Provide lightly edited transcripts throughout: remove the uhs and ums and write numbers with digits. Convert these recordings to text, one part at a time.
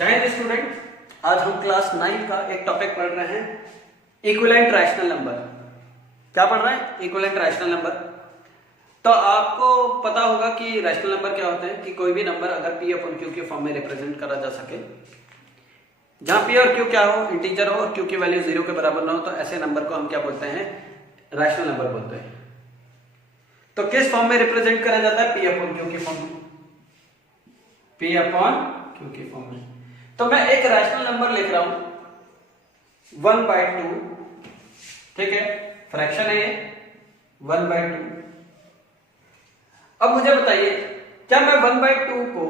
जय हिंद स्टूडेंट, आज हम क्लास 9 का एक टॉपिक पढ़ रहे हैं, इक्विवेलेंट रैशनल नंबर। क्या पढ़ रहे हैं? Equivalent rational number. तो आपको पता होगा कि रैशनल नंबर क्या होते हैं, कि कोई भी नंबर अगर पी अपॉन क्यू के फॉर्म में रिप्रेजेंट करा जा सके, जहां पी और क्यू क्या हो, इंटीजर हो और क्यू की वैल्यू 0 के बराबर ना हो, तो ऐसे नंबर को हम क्या बोलते हैं? रैशनल नंबर बोलते हैं। तो किस फॉर्म में रिप्रेजेंट करा जाता है? पी अपॉन क्यू के फॉर्म में। पी अपॉन क्यू के फॉर्म में। तो मैं एक रैशनल नंबर लिख रहा हूं 1/2, ठीक है, फ्रैक्शन है ये 1/2। अब मुझे बताइए, क्या मैं 1/2 को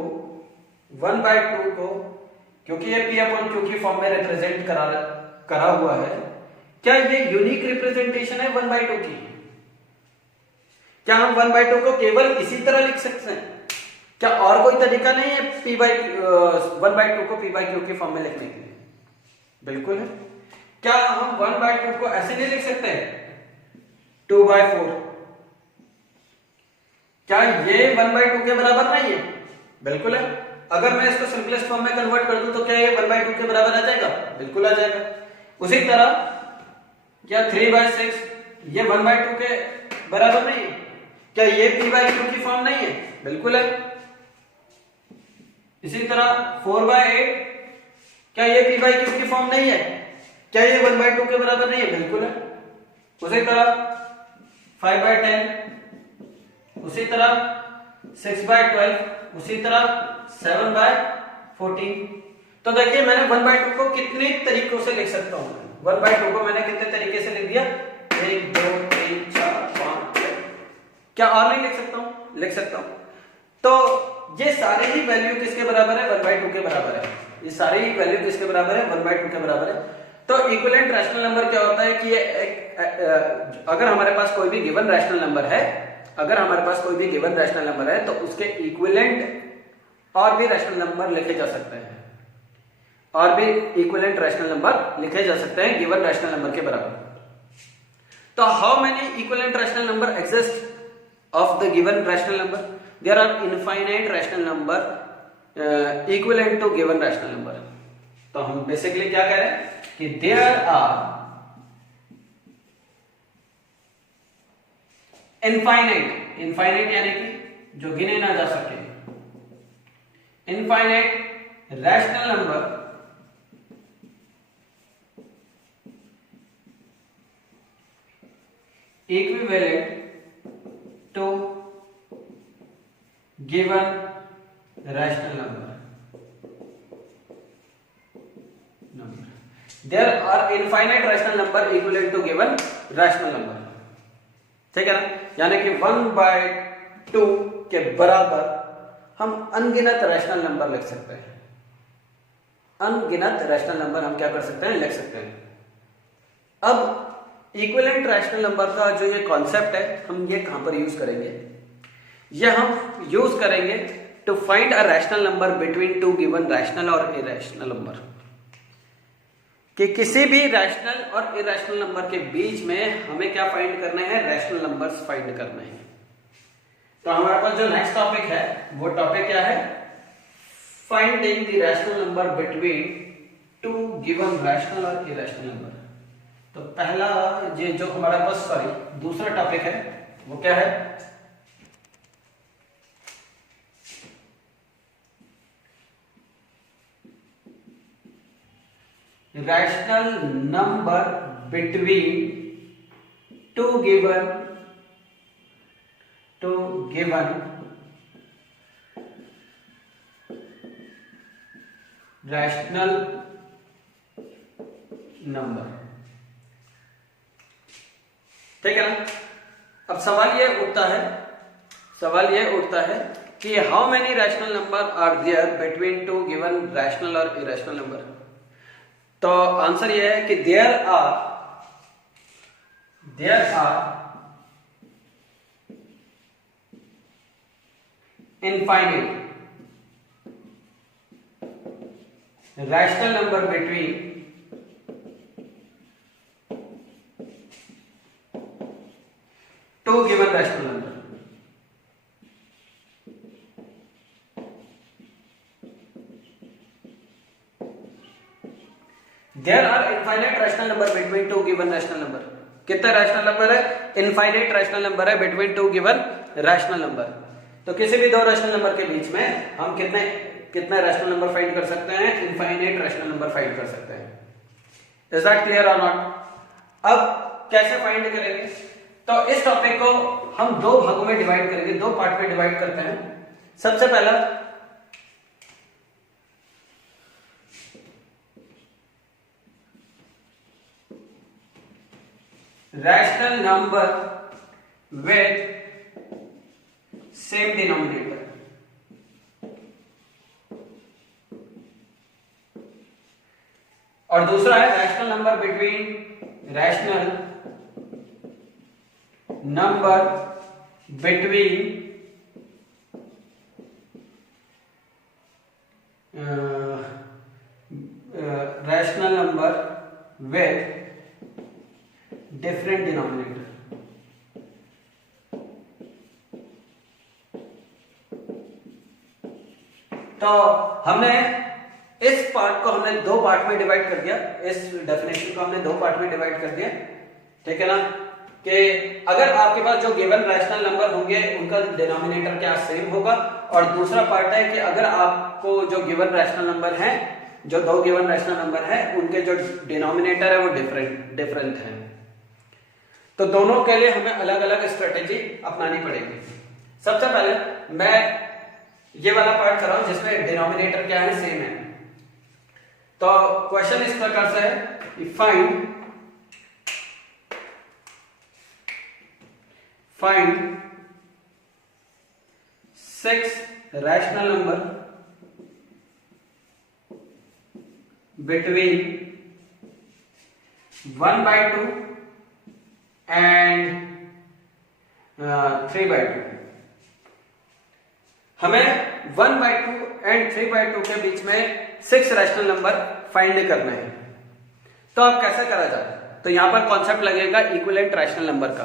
क्योंकि ये पी अपॉन क्यू की फॉर्म में रिप्रेजेंट करा हुआ है, क्या ये यूनिक रिप्रेजेंटेशन है 1/2 की? क्या हम 1/2 को केवल इसी तरह लिख सकते हैं? क्या और कोई तरीका नहीं है 1/2 को p/q की फॉर्म में लिखने के लिए? बिल्कुल है। क्या हम 1/2 को ऐसे नहीं लिख सकते 2/4? क्या ये 1/2 के बराबर नहीं है? बिल्कुल है। अगर मैं इसको सिंपलेस्ट फॉर्म में कन्वर्ट कर दूं तो क्या ये 1/2 के बराबर आ जाएगा? बिल्कुल आ जाएगा। उसी तरह क्या 3/6 ये 1/2 के बराबर नहीं है? क्या ये p/q की फॉर्म नहीं है? बिल्कुल है। इसी तरह 4/8 क्या ये p/q की फॉर्म नहीं है? क्या ये 1/2 के बराबर नहीं है? बिल्कुल है। उसी तरह 5/10, उसी तरह 6/12, उसी तरह 7/14। तो देखिए मैंने 1/2 को कितने तरीकों से लिख सकता हूं। 1/2 को मैंने कितने तरीके से लिख दिया? 1 2 3 4 5 6। क्या और नहीं लिख सकता हूं? लिख सकता हूं। तो ये सारे ही वैल्यू किसके बराबर है? 1/2 के बराबर है। ये सारे ही वैल्यू किसके बराबर है? 1/2 के बराबर है। तो इक्विवेलेंट रैशनल नंबर क्या होता है कि अगर हमारे पास कोई भी गिवन रैशनल नंबर है, तो उसके इक्विवेलेंट और भी रैशनल नंबर लिखे जा सकते हैं, गिवन रैशनल नंबर के बराबर। तो how many equivalent rational number exist of the given rational number? There are infinite rational number equivalent to given rational number. तो हम बेसिकली क्या कह रहे हैं कि there are infinite यानी कि जो गिने ना जा सके, infinite rational number equivalent to given rational number. There are infinite rational number equivalent to given rational number. ठीक है ना? यानी कि 1/2 के बराबर हम अनगिनत रैशनल नंबर लिख सकते हैं। अनगिनत रैशनल नंबर हम क्या कर सकते हैं? लिख सकते हैं। अब इक्विवेलेंट रैशनल नंबर का जो ये कॉन्सेप्ट है, हम ये कहां पर यूज करेंगे? ये हम यूज करेंगे to find a rational number between two given rational और इरेशनल नंबर, कि किसी भी रैशनल और इरेशनल नंबर के बीच में हमें क्या फाइंड करने हैं? रैशनल नंबर्स फाइंड करने हैं। तो हमारे पास जो नेक्स्ट टॉपिक है वो टॉपिक क्या है? Finding the rational number between two given rational और इरेशनल नंबर। तो पहला ये जो हमारे पास दूसरा टॉपिक है वो क्या है? Rational number between two given rational number. ठीक है ना? अब सवाल यह उठता है कि how many rational number are there between two given rational और इरेशनल नंबर। तो आंसर यह है कि there are infinite rational number between two given rational number. There are infinite rational number between two given rational number. कितने रैशनल number है? Infinite rational number है between two given rational number. तो किसी भी दो रैशनल नंबर के बीच में हम कितने कितने रैशनल नंबर फाइंड कर सकते हैं? इनफाइनाइट रैशनल नंबर फाइंड कर सकते हैं। इज दैट क्लियर और नॉट? अब कैसे फाइंड करेंगे? तो इस टॉपिक को हम दो भागों में डिवाइड करेंगे, दो पार्ट में डिवाइड करते हैं। सबसे पहला rational number with same denominator, और दूसरा है rational number between rational number between rational number with different denominator. तो हमने इस पार्ट को हमने दो पार्ट में डिवाइड कर दिया, इस डेफिनेशन को हमने दो पार्ट में डिवाइड कर दिया, ठीक है ना? कि अगर आपके पास जो गिवन रैशनल नंबर होंगे उनका डिनोमिनेटर क्या सेम होगा, और दूसरा पार्ट है कि अगर आपको जो गिवन रैशनल नंबर है, जो दो गिवन रैशनल नंबर है, उनके जो डिनोमिनेटर है वो डिफरेंट है। तो दोनों के लिए हमें अलग अलग स्ट्रेटेजी अपनानी पड़ेगी। सबसे पहले मैं ये वाला पार्ट कर रहा हूं जिसमें डिनोमिनेटर क्या है, सेम है। तो क्वेश्चन इस प्रकार से है, find 6 rational number between 1/2 and 3/2। हमें 1/2 एंड 3/2 के बीच में 6 रैशनल नंबर फाइंड करना है। तो अब कैसे करा जाए? तो यहां पर कॉन्सेप्ट लगेगा इक्विवेलेंट रैशनल नंबर का।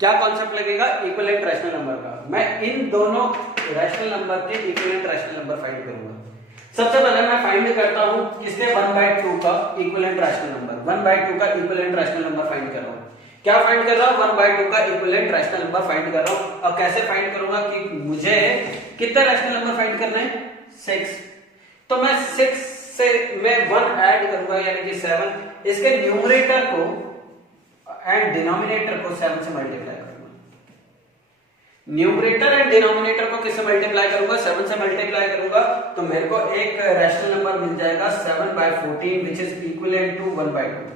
क्या कॉन्सेप्ट लगेगा? इक्विवेलेंट रैशनल नंबर का। मैं इन दोनों रैशनल नंबर के इक्विवेलेंट रैशनल नंबर फाइंड करूंगा। सबसे पहले मैं फाइंड करता हूं किसके 1/2 का इक्विवेलेंट रैशनल नंबर, 1/2 का इक्विवेलेंट रैशनल नंबर फाइंड कर रहा हूं। क्या फाइंड कर रहा हूं? 1/2 का इक्विवेलेंट रैशनल नंबर फाइंड कर रहा हूं। और कैसे फाइंड करूंगा कि मुझे कितने रैशनल नंबर फाइंड करना है? 6। तो मैं 6 से मैं 1 ऐड करूंगा यानी कि 7। इसके न्यूमरेटर को एंड डिनोमिनेटर को 7 से मल्टीप्लाई करूंगा। न्यूमरेटर एंड डिनोमिनेटर को किससे मल्टीप्लाई करूंगा? 7 से मल्टीप्लाई करूंगा। तो मेरे को एक रैशनल नंबर मिल जाएगा 7/14 which is equivalent to 1/2।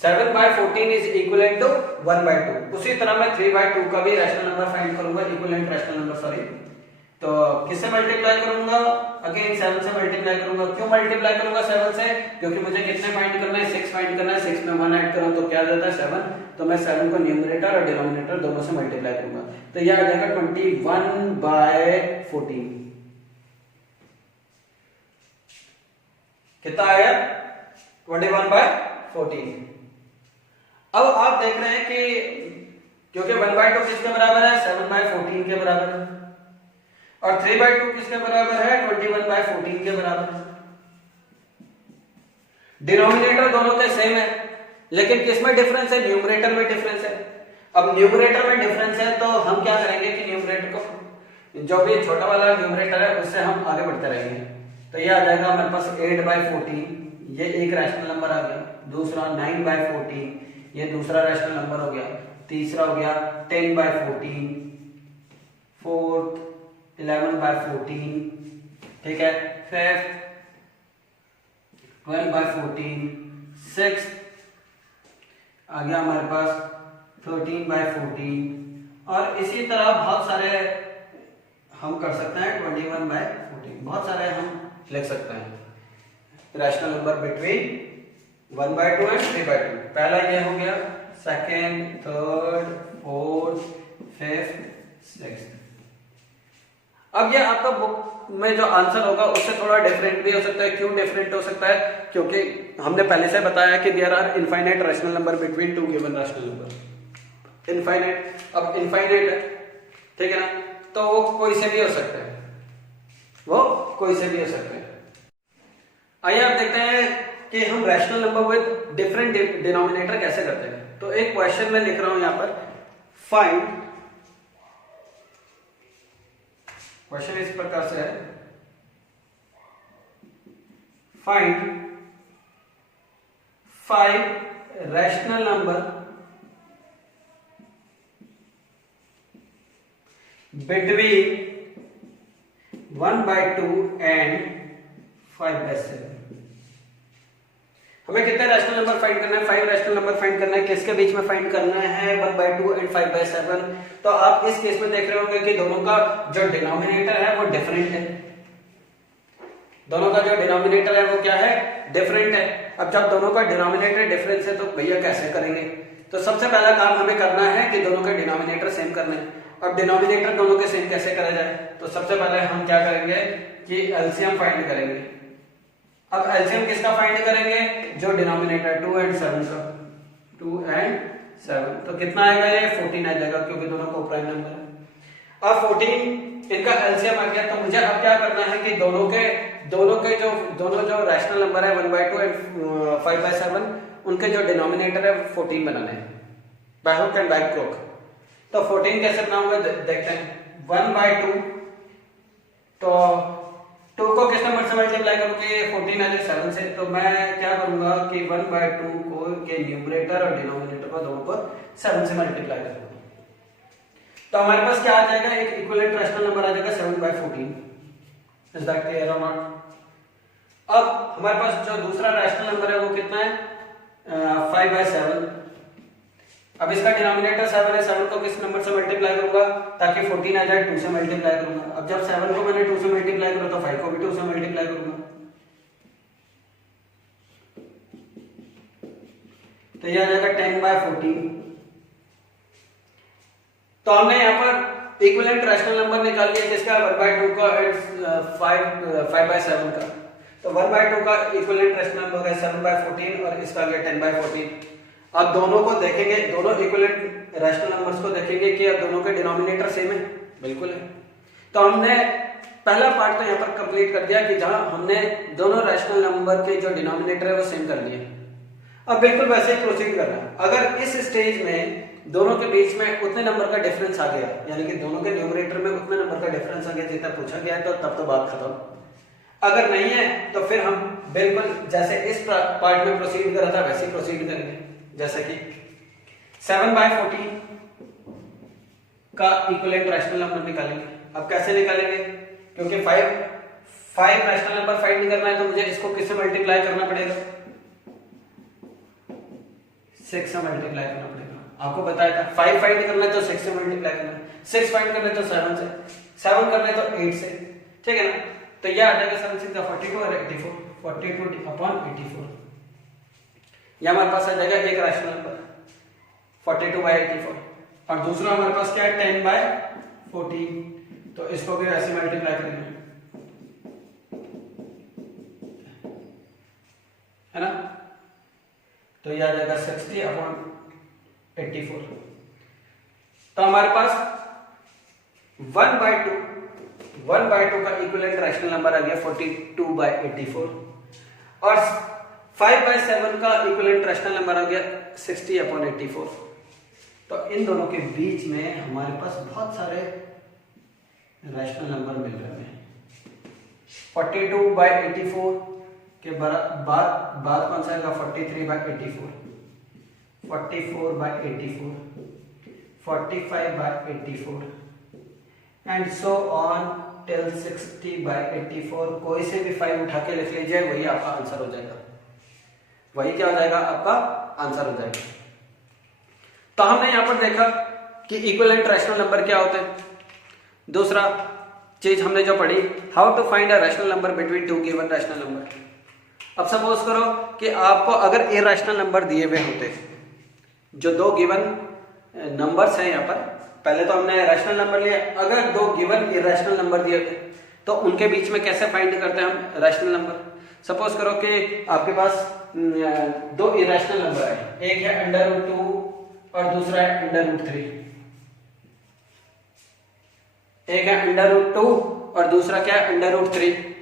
7/14 is equivalent to 1/2। उसी तरह मैं 3/2 का भी रैशनल नंबर फाइंड करूंगा, इक्विवेलेंट रैशनल नंबर, सॉरी। तो किससे मल्टीप्लाई करूंगा? अगेन 7 से मल्टीप्लाई करूंगा। क्यों मल्टीप्लाई करूंगा 7 से? क्योंकि मुझे कितने फाइंड करना है? 6 फाइंड करना है। 6 में 1 ऐड करूं तो क्या देता है? 7। तो मैं 7 को न्यूमरेटर और डिनोमिनेटर दोनों से मल्टीप्लाई करूंगा। तो यह आ जाएगा 21/14। कितना आया? 21/14। अब आप देख रहे हैं कि क्योंकि 1/2 किसके बराबर है? 7/14 के बराबर है, और 3/2 किसके बराबर है? 21/14 के बराबर है। डिनोमिनेटर दोनों के सेम है, लेकिन किसमें डिफरेंस है? न्यूमरेटर में डिफरेंस है। अब न्यूमरेटर में डिफरेंस है तो हम क्या करेंगे कि न्यूमरेटर को, जो भी छोटा वाला न्यूमरेटर है उससे हम आगे बढ़ते रहेंगे। तो ये आ जाएगा हमारे पास 8/14, ये एक रैशनल नंबर आ गया। दूसरा 9/14, ये दूसरा रैशनल नंबर हो गया। तीसरा हो गया 10/14, फोर्थ 11/14, ठीक है। फिफ्थ 12/14, सिक्स आ गया हमारे पास 13/14, और इसी तरह बहुत सारे हम कर सकते हैं। 21/14, बहुत सारे हम लिख सकते हैं रैशनल नंबर बिटवीन 1/2 एंड 3/2। पहला ये हो गया, second, third, fourth, fifth, sixth. अब ये आपका बुक में जो आंसर होगा उससे थोड़ा डिफरेंट भी हो सकता है। क्यों डिफरेंट हो सकता है? क्योंकि हमने पहले से बताया कि there are infinite rational number between two given rational number. Infinite, अब इनफाइनाइट है, ठीक है ना? तो वो कोई से भी हो सकता है, वो कोई से भी हो सकता है। आइए आप देखते हैं कि हम rational number with different denominator कैसे करते हैं। तो एक क्वेश्चन मैं लिख रहा हूं यहां पर, फाइंड, क्वेश्चन इस प्रकार से है, find 5 rational number between 1/2 and 5/7। हमें कितने रैशनल नंबर फाइंड करना है? 5 रैशनल नंबर फाइंड करना है। किसके बीच में फाइंड करना है? 1/2 एंड 5/7। तो आप इस केस में देख रहे होंगे कि दोनों का जो डिनोमिनेटर है वो डिफरेंट है। दोनों का जो डिनोमिनेटर है वो क्या है? डिफरेंट है। अब जब दोनों का डिनोमिनेटर डिफरेंस है तो भैया कैसे करेंगे? तो सबसे पहला काम हमें करना है कि दोनों के डिनोमिनेटर सेम करने हैं। अब डिनोमिनेटर दोनों के सेम कैसे करा जाए? तो सबसे पहले हम क्या करेंगे कि एलसीएम फाइंड करेंगे। अब एलसीएम किसका फाइंड करेंगे? जो डिनोमिनेटर 2 एंड 7 का, 2 एंड 7। तो कितना आएगा? ये 14 आ जाएगा क्योंकि दोनों को प्राइम नंबर है। अब 14 इनका एलसीएम आ गया। तो मुझे अब क्या करना है कि दोनों जो रैशनल नंबर है 1/2 एंड 5/7 उनके जो डिनोमिनेटर है 14 बनाने हैं, by hook and by crook. तो 14 कैसे बनाऊंगा देखते हैं। 1/2, तो 2 को किस नंबर से मल्टीप्लाई करूंगे? 14 आ जाए 7 से। तो मैं क्या करूंगा कि 1/2 को के न्यूमरेटर और डिनोमिनेटर को दोनों को 7 से मल्टीप्लाई करूंगा। तो हमारे पास क्या आ जाएगा? एक इक्विवेलेंट रैशनल नंबर आ जाएगा 7/14। इज दैट क्लियर और नॉट? अब हमारे पास जो दूसरा रैशनल नंबर है वो कितना है? 5/7। अब इसका डिनोमिनेटर 7 है। 7 को किस नंबर से मल्टीप्लाई करूंगा ताकि 14 आ जाए? 2 से मल्टीप्लाई करूंगा। अब जब 7 को मैंने 2 से मल्टीप्लाई करा तो 5 को भी 2 से मल्टीप्लाई करूंगा। तो ये आ जाएगा 10/14। तो हमने यहाँ पर इक्विवेलेंट रैशनल नंबर निकाल लिया किसका? 1/2 का एंड 5/7 का। तो 1/2 का इक्विवेलेंट रैशनल नंबर है 7/14 और इसका आ गया 10/14। अब दोनों को देखेंगे, दोनों इक्विवेलेंट रैशनल नंबर्स को देखेंगे कि दोनों के डिनोमिनेटर सेम है। बिल्कुल है। तो हमने पहला पार्ट तो यहाँ पर कंप्लीट कर दिया कि जहां हमने दोनों रैशनल नंबर के जो डिनोमिनेटर है वो सेम कर लिए। अब बिल्कुल वैसे ही प्रोसीड करना है। अगर इस स्टेज में दोनों के बीच में उतने नंबर का डिफरेंस आ गया, यानी कि दोनों के न्यूमरेटर में उतने नंबर का डिफरेंस आ गया जितना पूछा गया है, तो तब तो बात खत्म। अगर नहीं है तो फिर हम बिल्कुल जैसे इस पार्ट में प्रोसीड करा था वैसे ही प्रोसीड करेंगे। जैसे कि 7/14 का इक्विवेलेंट रैशनल नंबर निकालेंगे। अब कैसे निकालेंगे? क्योंकि 5 रैशनल नंबर फाइंड करना है तो मुझे इसको किससे मल्टीप्लाई करना पड़ेगा? 6 से मल्टीप्लाई करना पड़ेगा। आपको बताया था 5 फाइंड करना है तो 6 से मल्टीप्लाई करना है, 6 फाइंड करना है तो 7 से, 7 करना है तो 8 से। ठीक है ना? तो यह आ जाएगा 7 6 42 और 84, 42/84। यह हमारे पास आ जाएगा एक रैशनल नंबर 42/84। और दूसरा हमारे पास क्या है? 10/14। तो इसको भी ऐसे मल्टीप्लाई करेंगे, है ना? तो यह आ जाएगा 60/84। तो हमारे पास 1/2 का इक्विवेलेंट रैशनल नंबर आ गया 42/84 और 5/7 का इक्विवेलेंट रैशनल नंबर आ गया 60/84। तो इन दोनों के बीच में हमारे पास बहुत सारे रैशनल नंबर मिल रहे हैं। 42/84 के बाद कौन सा आएगा? 43/84, 44/84, 45/84 एंड सो ऑन टिल 60/84। कोई से भी 5 उठा के लिख लीजिए, वही आपका आंसर हो जाएगा। वही क्या हो जाएगा? आपका आंसर हो जाएगा। तो हमने यहां पर देखा कि इक्विवेलेंट रैशनल नंबर क्या होते हैं। दूसरा चीज हमने जो पढ़ी, how to find a rational number between 2 given rational number. अब सपोज करो कि आपको अगर इरैशनल नंबर दिए हुए होते, जो 2 गिवन नंबर्स हैं यहाँ पर, पहले तो हमने रैशनल नंबर लिया, अगर 2 गिवन इरैशनल नंबर दिए थे तो उनके बीच में कैसे फाइंड करते हैं हम रैशनल नंबर। सपोज करो कि आपके पास 2 इरैशनल नंबर है, एक है √2 और दूसरा है √3। एक है √2 और दूसरा क्या है? √3।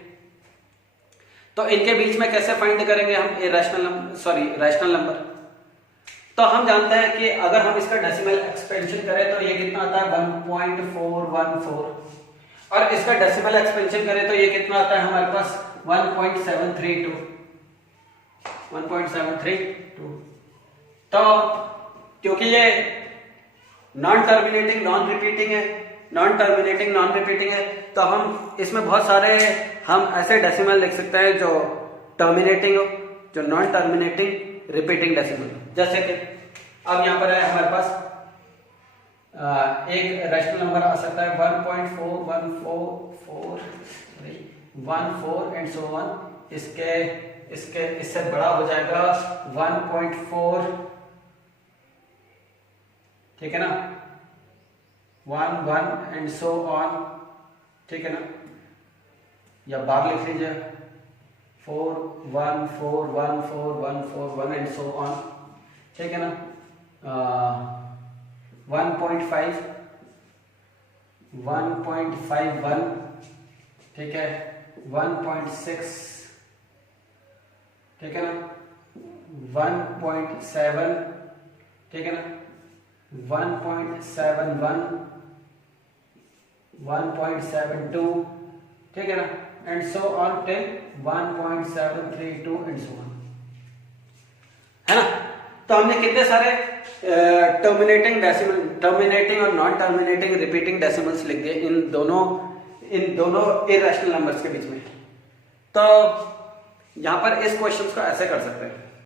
तो इनके बीच में कैसे फाइंड करेंगे हम रैशनल नंबर। तो हम जानते हैं कि अगर हम इसका डेसिमल एक्सपेंशन करें तो ये कितना आता है 1.414, और इसका डेसिमल एक्सपेंशन करें तो ये कितना आता है हमारे पास 1.732। तो क्योंकि ये नॉन टर्मिनेटिंग नॉन रिपीटिंग है, तो हम इसमें बहुत सारे हम ऐसे डेसिमल लिख सकते हैं जो टर्मिनेटिंग हो, जो नॉन टर्मिनेटिंग रिपीटिंग डेसिमल। जैसे कि अब यहाँ पर है हमारे पास एक रैशनल नंबर आ सकता है 1.414 एंड सो ऑन। इससे बड़ा हो जाएगा 1.4, ठीक है ना, 1 एंड सो ऑन, ठीक है ना, या बार लिख लीजिए 4 एंड सो ऑन, ठीक है ना, 1.5, 1.51, ठीक है, 1.6, ठीक है ना, 1.7, ठीक है ना, 1.71, 1.72, ठीक है ना, and so on till 1.732 and so on, है ना। तो हमने कितने सारे टर्मिनेटिंग और नॉन टर्मिनेटिंग रिपीटिंग डेसिमल्स लिख दिए इन दोनों इरेशनल नंबर्स के बीच में। तो यहां पर इस क्वेश्चन को ऐसे कर सकते हैं